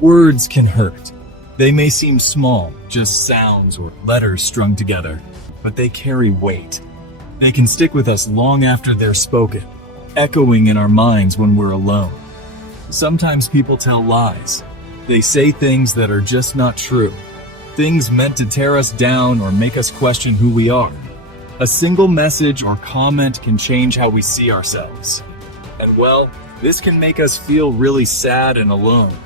Words can hurt. They may seem small, just sounds or letters strung together, but they carry weight. They can stick with us long after they're spoken, echoing in our minds when we're alone. Sometimes people tell lies. They say things that are just not true. Things meant to tear us down or make us question who we are. A single message or comment can change how we see ourselves. And well, this can make us feel really sad and alone.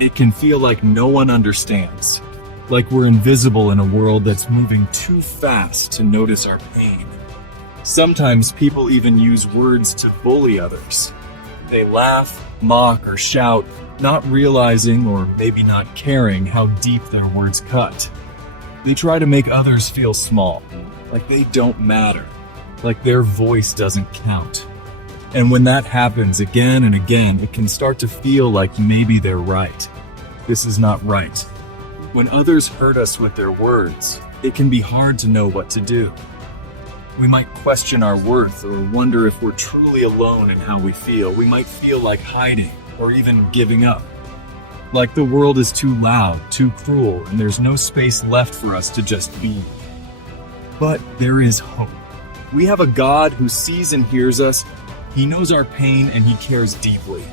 It can feel like no one understands, like we're invisible in a world that's moving too fast to notice our pain. Sometimes people even use words to bully others. They laugh, mock, or shout, not realizing or maybe not caring how deep their words cut. They try to make others feel small, like they don't matter, like their voice doesn't count. And when that happens again and again, it can start to feel like maybe they're right. This is not right. When others hurt us with their words, it can be hard to know what to do. We might question our worth or wonder if we're truly alone in how we feel. We might feel like hiding or even giving up. Like the world is too loud, too cruel, and there's no space left for us to just be. But there is hope. We have a God who sees and hears us. He knows our pain and he cares deeply.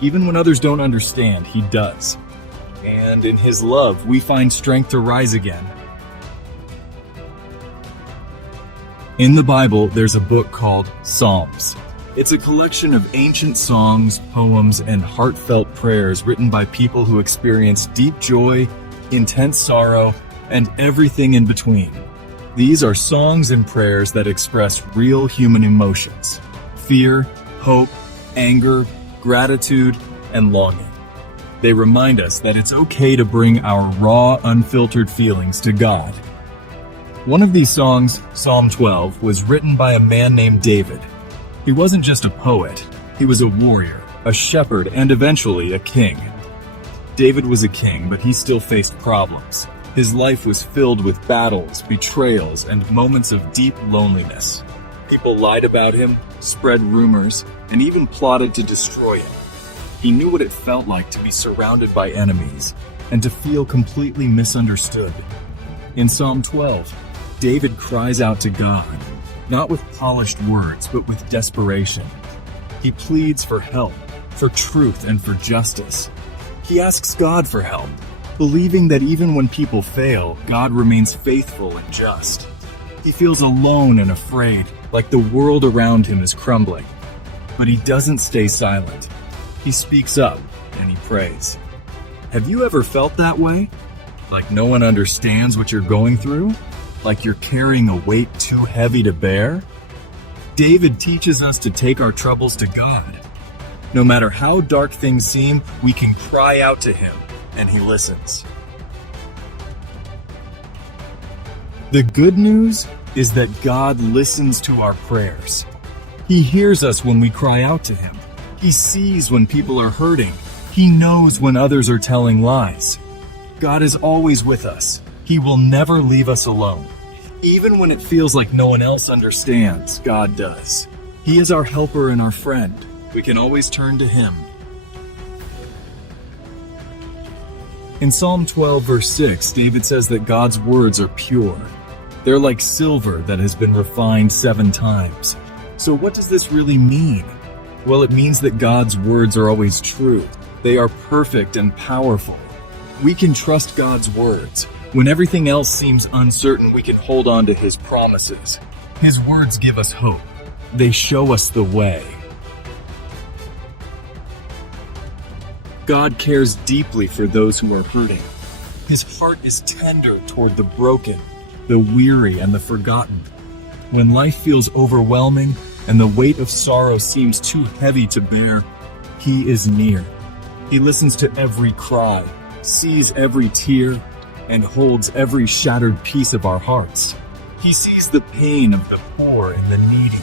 Even when others don't understand, he does. And in his love, we find strength to rise again. In the Bible, there's a book called Psalms. It's a collection of ancient songs, poems, and heartfelt prayers written by people who experience deep joy, intense sorrow, and everything in between. These are songs and prayers that express real human emotions: fear, hope, anger, gratitude, and longing. They remind us that it's okay to bring our raw, unfiltered feelings to God. One of these songs, Psalm 12, was written by a man named David. He wasn't just a poet, he was a warrior, a shepherd, and eventually a king. David was a king, but he still faced problems. His life was filled with battles, betrayals, and moments of deep loneliness. People lied about him, spread rumors, and even plotted to destroy him. He knew what it felt like to be surrounded by enemies and to feel completely misunderstood. In Psalm 12, David cries out to God, not with polished words, but with desperation. He pleads for help, for truth, and for justice. He asks God for help, believing that even when people fail, God remains faithful and just. He feels alone and afraid, like the world around him is crumbling. But he doesn't stay silent. He speaks up and he prays. Have you ever felt that way? Like no one understands what you're going through? Like you're carrying a weight too heavy to bear? David teaches us to take our troubles to God. No matter how dark things seem, we can cry out to him and he listens. The good news is that God listens to our prayers. He hears us when we cry out to him. He sees when people are hurting. He knows when others are telling lies. God is always with us. He will never leave us alone. Even when it feels like no one else understands, God does. He is our helper and our friend. We can always turn to him. In Psalm 12, verse 6, David says that God's words are pure. They're like silver that has been refined 7 times. So what does this really mean? Well, it means that God's words are always true. They are perfect and powerful. We can trust God's words. When everything else seems uncertain, we can hold on to his promises. His words give us hope. They show us the way. God cares deeply for those who are hurting. His heart is tender toward the broken, the weary, and the forgotten. When life feels overwhelming and the weight of sorrow seems too heavy to bear, he is near. He listens to every cry, sees every tear, and holds every shattered piece of our hearts. He sees the pain of the poor and the needy.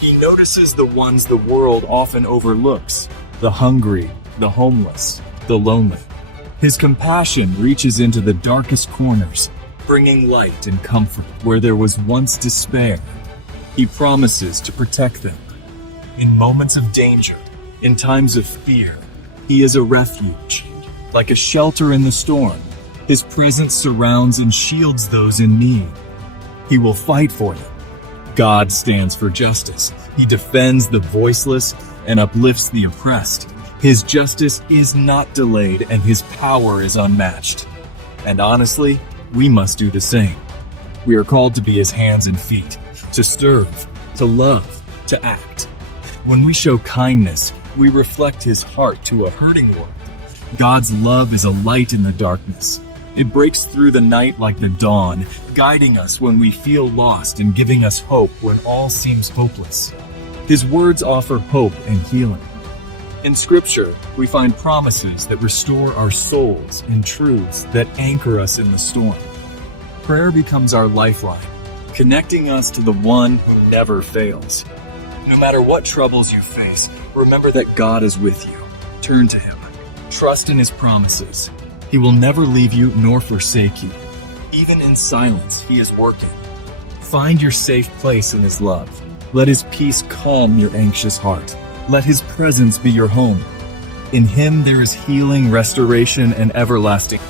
He notices the ones the world often overlooks: the hungry, the homeless, the lonely. His compassion reaches into the darkest corners, bringing light and comfort where there was once despair. He promises to protect them. In moments of danger, in times of fear, he is a refuge. Like a shelter in the storm, His presence surrounds and shields those in need. He will fight for you. God stands for justice. He defends the voiceless and uplifts the oppressed. His justice is not delayed and His power is unmatched. And honestly, we must do the same. We are called to be His hands and feet, to serve, to love, to act. When we show kindness, we reflect His heart to a hurting world. God's love is a light in the darkness. It breaks through the night like the dawn, guiding us when we feel lost and giving us hope when all seems hopeless. His words offer hope and healing. In Scripture, we find promises that restore our souls and truths that anchor us in the storm. Prayer becomes our lifeline, connecting us to the one who never fails. No matter what troubles you face, remember that God is with you. Turn to Him. Trust in His promises. He will never leave you nor forsake you. Even in silence, He is working. Find your safe place in His love. Let His peace calm your anxious heart. Let His presence be your home. In Him there is healing, restoration, and everlasting